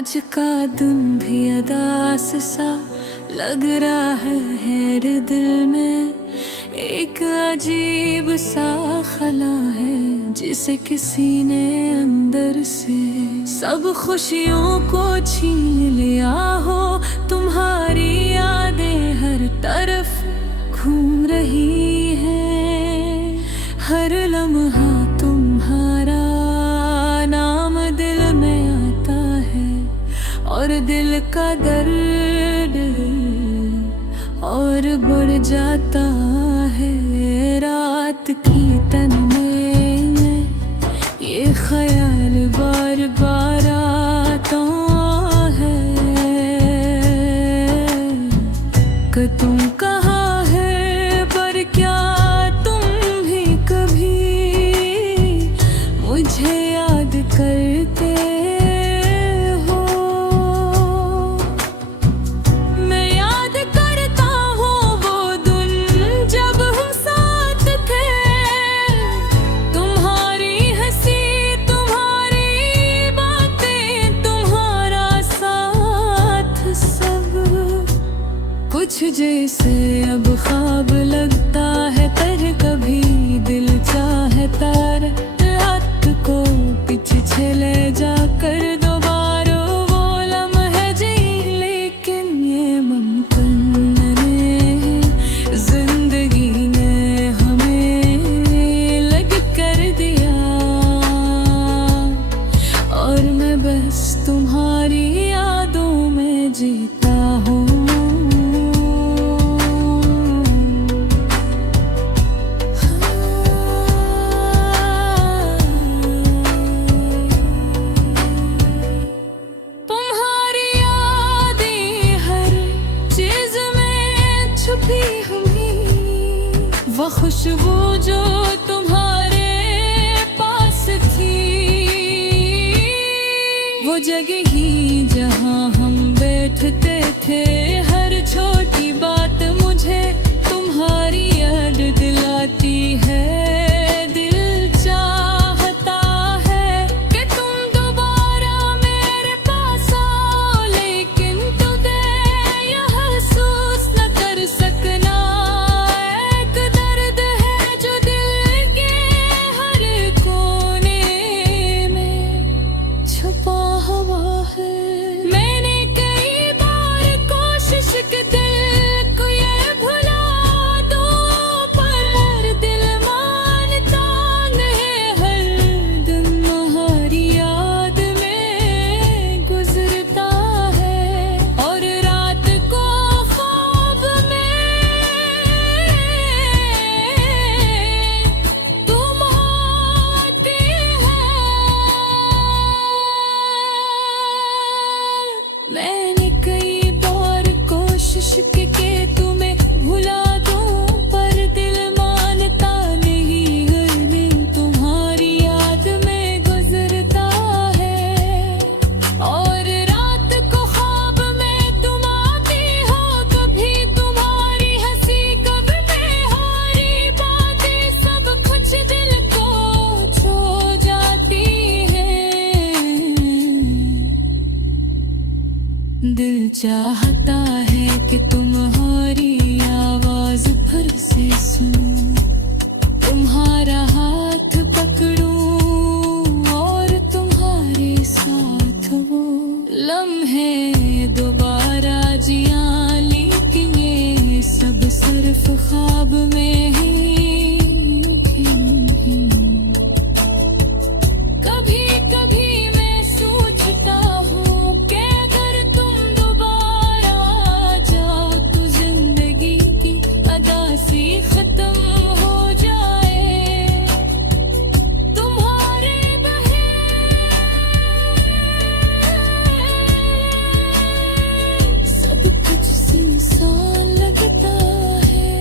आज का दिन भी अदास सा लग रहा है दिल में। एक अजीब सा खला है जिसे किसी ने अंदर से सब खुशियों को छीन लिया हो। तुम्हारी यादें हर तरफ घूम रही हैं, हर लम्हा तुम्हारा नाम दिल में आता है और दिल का दर्द और बढ़ जाता है। रात की तन्हाई में ये ख्याल बार बार आता है कि तुम कहाँ है, पर क्या तुम भी कभी मुझे याद करते हो। मैं याद करता हूँ वो दिन जब हम साथ थे। तुम्हारी हंसी, तुम्हारी बातें, तुम्हारा साथ, सब कुछ जैसे अब ख्वाब लगता है। तर कभी दिल चाहता रात को पीछे चले जाकर दोबारा वो लम्हे जी, लेकिन ये मुमकिन नहीं। जिंदगी ने हमें अलग कर दिया और मैं बस तुम्हारी यादों में जीता हूँ। तुम्हारी यादें हर चीज में छुपी हुई, वो खुशबू जो तुम्हारे पास थी, वो जगह ही जहाँ हम बैठते थे। हर छोटी बात मुझे तुम्हारी याद दिलाती है। दिल चाहता है कि तुम दोबारा मेरे पास आओ, लेकिन तुम्हें यह महसूस न कर सकना। एक दर्द है जो दिल के हर कोने में छुपा हुआ है। मैंने कई बार कोशिश की दिल को ये भुला दूं, पर हर दिल मानता नहीं। हर दिन तुम्हारी याद में गुजरता है और रात को ख्वाब में तुम आती है। मैंने कई बार कोशिश की कि तुम्हें भुला दूं, पर दिल मानता नहीं। हर दिन तुम्हारी याद में गुजरता है और रात को ख्वाब में तुम आती हो। कभी तुम्हारी हंसी, कभी तुम्हारी बातें, सब कुछ दिल को छू जाती है। दिल चाहता है कि तुम्हारी आवाज फिर से सुनूं, तुम्हारा हाथ पकड़ूं और तुम्हारे साथ वो लम्हे दोबारा जिया। लेकिन ये सब सिर्फ ख्वाब में ही। कभी कभी मैं सोचता हूँ कि अगर तुम दोबारा आ जाओ तो जिंदगी की अदासी खत्म हो जाए। तुम्हारे बगैर सब कुछ सुनसान लगता है।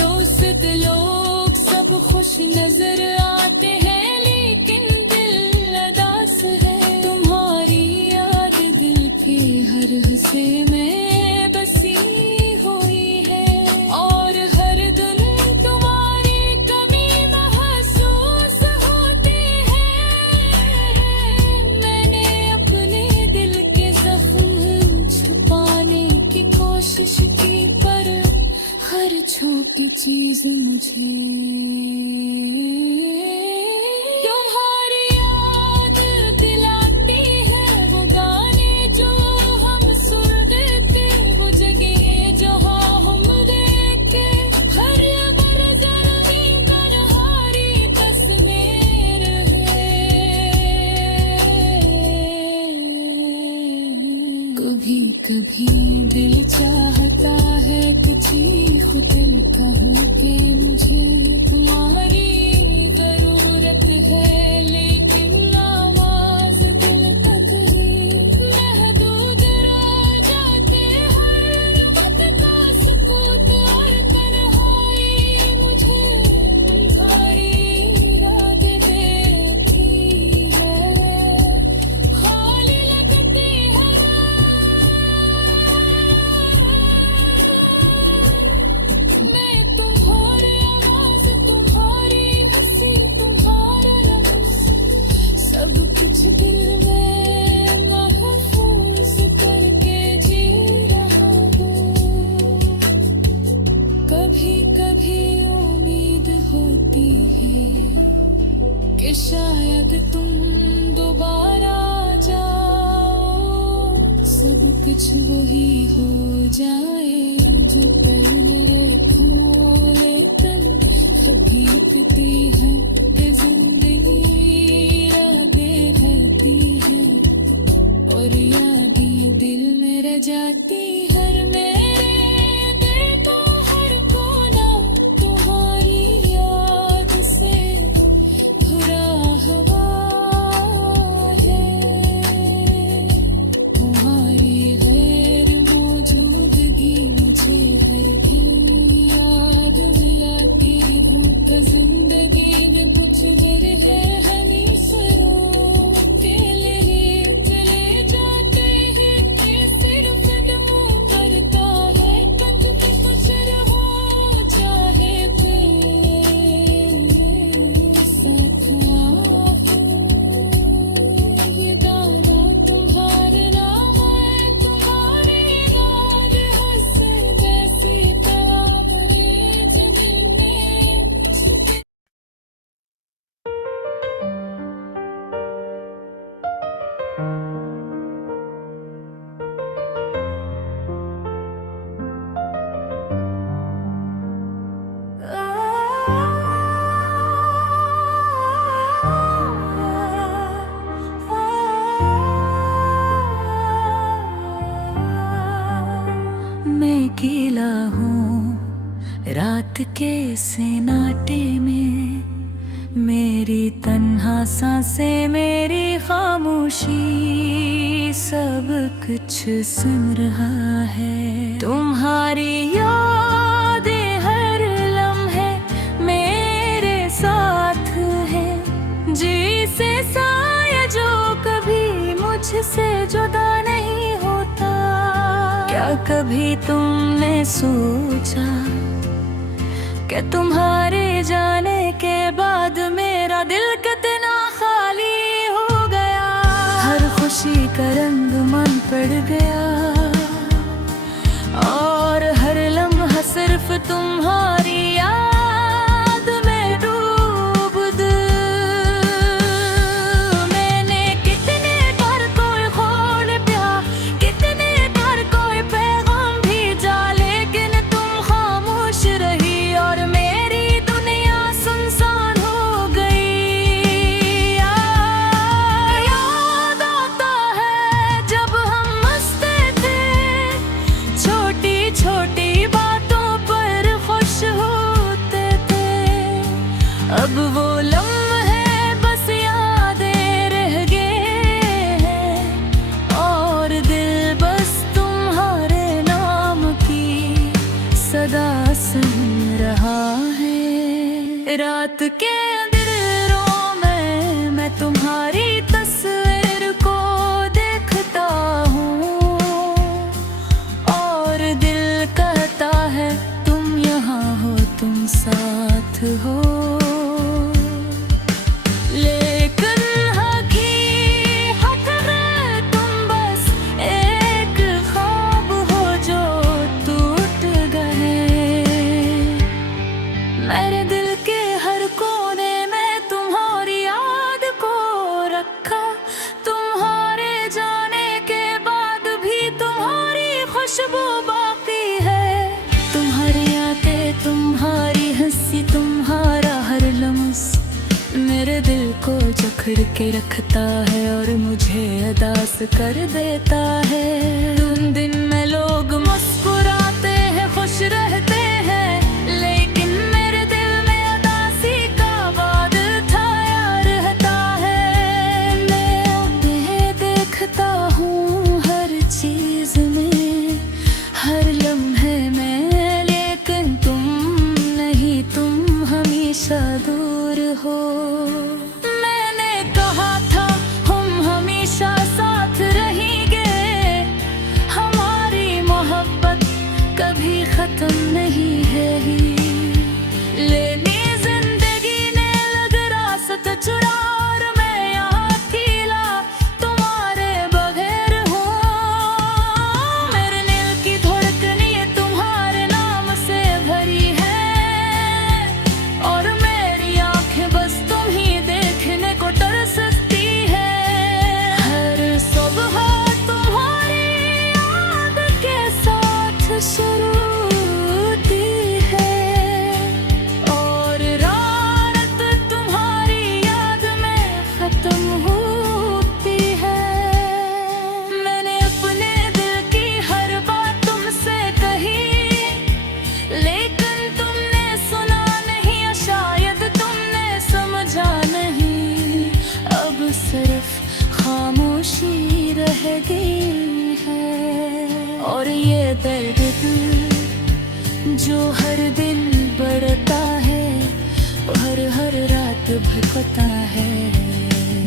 दोस्त लोग सब खुश नजर आते हैं, लेकिन दिल उदास है। तुम्हारी याद दिल के हर हिस्से में बसी हुई है और हर दिन तुम्हारी कमी महसूस होती है। मैंने तुम्हारी याद दिलाती है वो गाने जो हम सुनते थे, वो जगह जहाँ हम रहते। हर बरस ज़मीन कन्हारी तस्वीर है। कभी कभी दिल चाहता है कि चीख दिल कहूँ कि मुझे तुम्हारी जरूरत है, लेकिन आवाज दिल तक ही महदूद रह जाते हैं। वक्त का सुकूत और तन्हाई मुझे तुम्हारी याद देती है, खाली लगती है। मैं तुम्हारे आवाज, तुम्हारी हंसी, तुम्हारा लफ्ज, सब कुछ दिल में महफूज करके जी रहा हूँ। कभी कभी उम्मीद होती है कि शायद तुम दोबारा जाओ, सब कुछ वही हो जाए जो पहले था। लेकिन हकीकती है कि जिंदगी यादें रहती है और यादें दिल में रह जाती। हर मेरे दिल का हर कोना तुम्हारी याद से भरा हुआ है। तुम्हारी गैर मौजूदगी मुझे हर दिन याद दिलाती हूँ कि जिंदगी में कुछ देर है हनीसरों के लिए चले जाते हैं। ये सिर्फ कदमों करता है कद पे कुछ रहो चाहे फिर साथ आओ। ये दावा तुम्हारे नाम है, तुम्हारी याद हंसे जैसे तारे जो दिल में छुपे। मैं अकेला हूँ रात के सन्नाटे में, मेरी तन्हा सांसें, मेरी खामोशी, सब कुछ सुन रहा है। तुम्हारी यादें हर लम्हे मेरे साथ है, जिसे साया जो कभी मुझसे जुदा नहीं होता। क्या कभी तुमने सोचा कि तुम्हारे जाने के बाद मेरा दिल कितना खाली हो गया। हर खुशी का रंग मन पड़ गया और हर लम्हा सिर्फ तुम्हारी याद में डूब दूं। मैंने कितने बार कोई खोल पिया, कितने बार कोई पैगाम भेजा, लेकिन तुम खामोश रही और मेरी दुनिया सुनसान हो गई। याद आता है जब हम मस्त थे, छोटी छोटी बातों पर खुश होते थे। अब वो लम्हे बस यादें रह गए हैं और दिल बस तुम्हारे नाम की सदा सुन रहा है। रात के अंधेरों में मैं तुम्हारी तस्वीर को देखता हूँ और दिल कहता है तुम यहाँ हो, तुम साथ हो। लेकिन हकीकत में तुम बस एक ख्वाब हो जो टूट गए। मेरे दिल के जकड़ के रखता है और मुझे अदास कर देता है। उन दिन में लोग मुस्कुराते हैं, खुश रहते हैं, लेकिन मेरे दिल में अदासी का बादल छाया रहता है। मैं उन्हें देखता हूँ हर चीज में, हर लम्हे में, लेकिन तुम नहीं, तुम हमेशा दूर हो। मैंने कहा था हम हमेशा साथ रहेंगे, हमारी मोहब्बत कभी खत्म नहीं है ही। लेनी जिंदगी ने लग रास्ता चुरा और मैं यहाँ अकेला तुम्हारे बगैर हूँ। मेरे दिल की धड़कनें तुम्हारे नाम से भरी है और मेरी आंखें बस तुम ही देखने को तरसती है। हर सुबह तुम्हारी याद के साथ शुरू होती है और रात तुम्हारी याद में खत्म होती है। मैंने अपने दिल की हर बात तुमसे कही, लेकिन तुमने सुना नहीं या शायद तुमने समझा नहीं। अब सिर्फ खामोशी रह गई है और ये दर्द जो हर दिन बढ़ता है, हर रात भटकता है।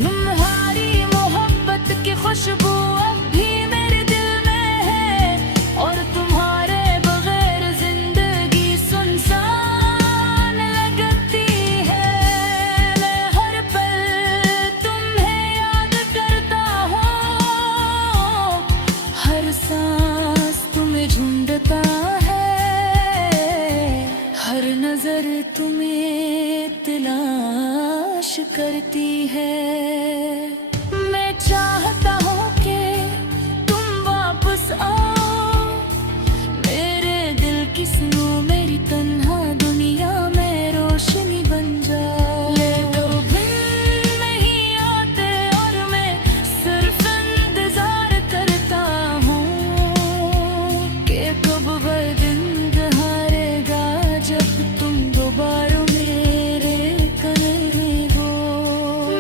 तुम्हारी मोहब्बत की खुशबू अब भी मेरे दिल में है और तुम्हारे बगैर जिंदगी सुनसान लगती है। मैं हर पल तुम्हें याद करता हूँ, हर सांस तुम्हें ढूंढता है, हर नजर तुम्हें तलाश करती है। मैं चाहता हूँ कि तुम वापस आओ, मेरे दिल की सुनो, मेरी तन्हा दुनिया में रोशनी बन जाओ। लोग नहीं आते और मैं सिर्फ इंतजार करता हूँ कि कब वह दिन हारेगा जब तुम दोबारा मेरे करीब हो।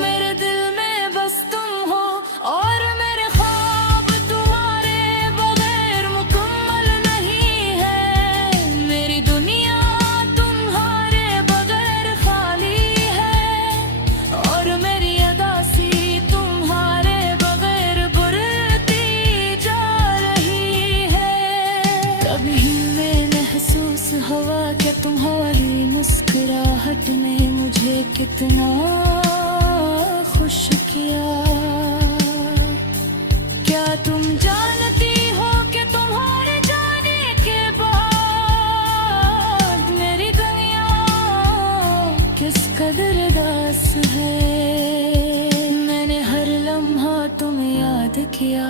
मेरे दिल में बस तुम हो और मेरे ख्वाब तुम्हारे बगैर मुकम्मल नहीं है। मेरी दुनिया तुम्हारे बगैर खाली है और मेरी अदासी तुम्हारे बगैर बुरती जा रही है। कभी मैं महसूस हुआ कि तुम्हारी मुस्कुराहट ने मुझे कितना खुश किया। क्या तुम जानती हो कि तुम्हारे जाने के बाद मेरी दुनिया किस कदर उदास है। मैंने हर लम्हा तुम्हें याद किया,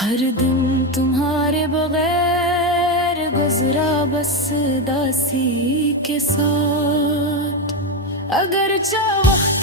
हर दिन तुम्हारे बगैर गुजरा बस दासी के साथ। अगर वक्त